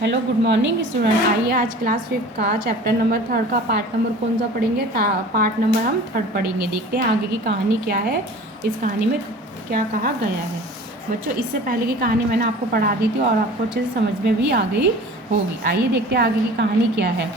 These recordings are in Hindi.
Hello good morning student. आइए आज क्लास 5 का चैप्टर नंबर 3 का पार्ट नंबर कौन सा पढ़ेंगे। पार्ट नंबर हम 3 पढ़ेंगे। देखते हैं आगे की कहानी क्या है, इस कहानी में क्या कहा गया है। बच्चों, इससे पहले की कहानी मैंने आपको पढ़ा दी थी और आपको अच्छे से समझ में भी आ गई होगी। आइए देखते हैं आगे की कहानी क्या है।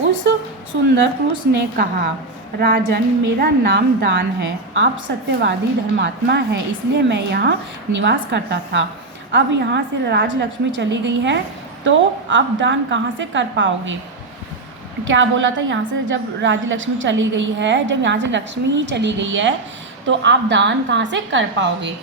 उस सुंदर पुरुष ने कहा, राजन, मेरा नाम दान है। आप सत्यवादी धर्मात्मा हैं, इसलिए मैं यहाँ निवास करता था। अब यहाँ से राजलक्ष्मी चली गई है तो अब दान कहाँ से कर पाओगे। क्या बोला था, यहाँ से जब राजलक्ष्मी चली गई है, जब यहाँ से लक्ष्मी ही चली गई है तो आप दान कहाँ से कर पाओगे।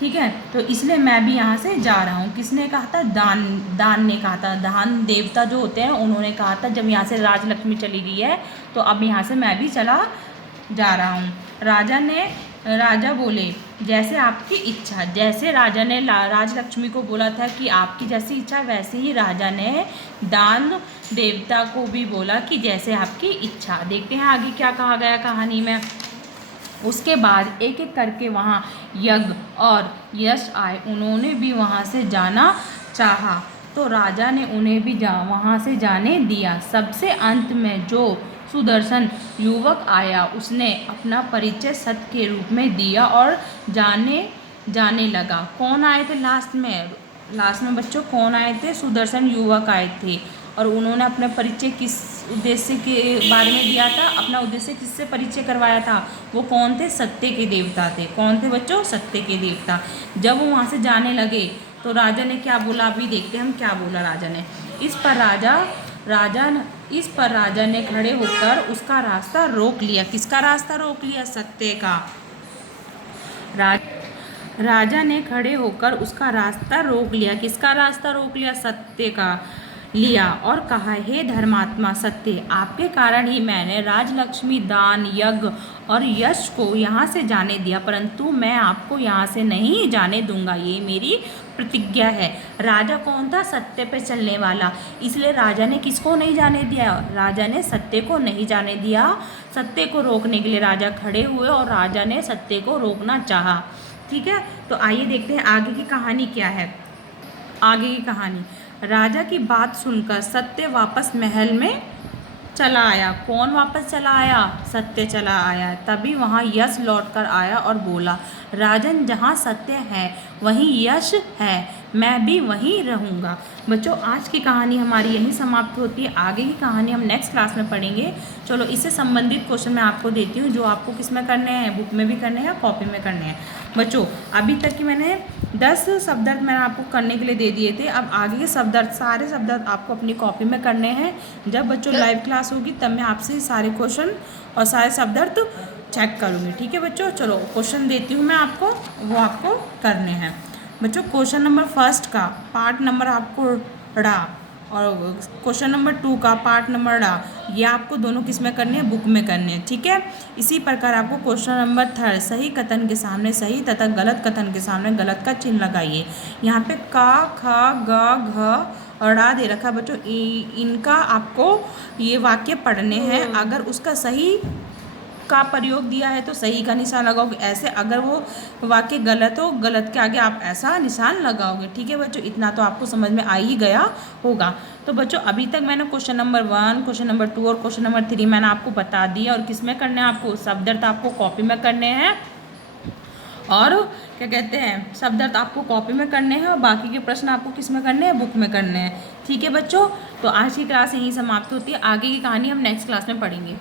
ठीक है, तो इसलिए मैं भी यहाँ से जा रहा हूँ। किसने कहा था? दान ने कहा था। दान देवता जो होते हैं उन्होंने कहा था जब यहाँ से राजलक्ष्मी चली गई है तो अब यहाँ से मैं भी चला जा रहा हूँ। राजा बोले, जैसे आपकी इच्छा। जैसे राजा ने राजलक्ष्मी को बोला था कि आपकी जैसी इच्छा, वैसे ही राजा ने दान देवता को भी बोला कि जैसे आपकी इच्छा। देखते हैं आगे क्या कहा गया कहानी में। उसके बाद एक एक करके वहाँ यज्ञ और यश आए। उन्होंने भी वहाँ से जाना चाहा तो राजा ने उन्हें भी वहाँ से जाने दिया। सबसे अंत में जो सुदर्शन युवक आया उसने अपना परिचय सत्य के रूप में दिया और जाने लगा। कौन आए थे लास्ट में बच्चों? कौन आए थे? सुदर्शन युवक आए थे और उन्होंने अपना परिचय किस उद्देश्य के बारे में दिया था? अपना उद्देश्य किससे परिचय करवाया था? वो कौन थे? सत्य के देवता थे। कौन थे बच्चों? सत्य के देवता। जब वो वहाँ से जाने लगे तो राजा ने क्या बोला, अभी देखते हैं हम क्या बोला राजा ने। इस पर राजा ने खड़े होकर उसका रास्ता रोक लिया। किसका रास्ता रोक लिया? सत्य का। राजा ने खड़े होकर उसका रास्ता रोक लिया। किसका रास्ता रोक लिया? सत्य का लिया और कहा, हे धर्मात्मा सत्य, आपके कारण ही मैंने राजलक्ष्मी, दान, यज्ञ और यश को यहाँ से जाने दिया, परंतु मैं आपको यहाँ से नहीं जाने दूंगा। ये मेरी प्रतिज्ञा है। राजा कौन था? सत्य पे चलने वाला। इसलिए राजा ने किसको नहीं जाने दिया? राजा ने सत्य को नहीं जाने दिया। सत्य को रोकने के लिए राजा खड़े हुए और राजा ने सत्य को रोकना चाहा। ठीक है, तो आइए देखते हैं आगे की कहानी क्या है। आगे की कहानी, राजा की बात सुनकर सत्य वापस महल में चला आया। कौन वापस चला आया? सत्य चला आया। तभी वहाँ यश लौट कर आया और बोला, राजन, जहाँ सत्य है वहीं यश है, मैं भी वहीं रहूँगा। बच्चों, आज की कहानी हमारी यहीं समाप्त होती है। आगे की कहानी हम नेक्स्ट क्लास में पढ़ेंगे। चलो, इससे संबंधित क्वेश्चन मैं आपको देती हूँ जो आपको किस में करने हैं, बुक में भी करने हैं या कॉपी में करने हैं। बच्चों, अभी तक की मैंने 10 शब्दार्थ मैंने आपको करने के लिए दे दिए थे। अब आगे के शब्दार्थ, सारे शब्दार्थ आपको अपनी कॉपी में करने हैं। जब बच्चों लाइव क्लास होगी तब मैं आपसे सारे क्वेश्चन और सारे शब्दार्थ चेक करूँगी। ठीक है बच्चों, चलो क्वेश्चन देती हूँ मैं आपको, वो आपको करने हैं। बच्चों, क्वेश्चन नंबर 1 का पार्ट नंबर आपको ड़ा और क्वेश्चन नंबर 2 का पार्ट नंबर ड़ा, ये आपको दोनों किस में करने हैं? बुक में करने हैं। ठीक है, इसी प्रकार आपको क्वेश्चन नंबर 3, सही कथन के सामने सही तथा गलत कथन के सामने गलत का चिन्ह लगाइए। यहाँ पे का, ख, ग, घ और ड़ा दे रखा है बच्चों। इनका आपको ये वाक्य पढ़ने हैं। अगर उसका सही का प्रयोग दिया है तो सही का निशान लगाओगे ऐसे। अगर वो वाक्य गलत हो, गलत के आगे आप ऐसा निशान लगाओगे। ठीक है बच्चों, इतना तो आपको समझ में आ ही गया होगा। तो बच्चों, अभी तक मैंने क्वेश्चन नंबर 1, क्वेश्चन नंबर 2 और क्वेश्चन नंबर 3 मैंने आपको बता दिया। और किस में करने हैं आपको? शब्दार्थ आपको कॉपी में करने हैं और क्या कहते हैं, शब्दार्थ आपको कॉपी में करने हैं और बाकी के प्रश्न आपको किस में करने हैं? बुक में करने हैं। ठीक है बच्चों, तो आज की क्लास यहीं समाप्त होती है। आगे की कहानी हम नेक्स्ट क्लास में पढ़ेंगे।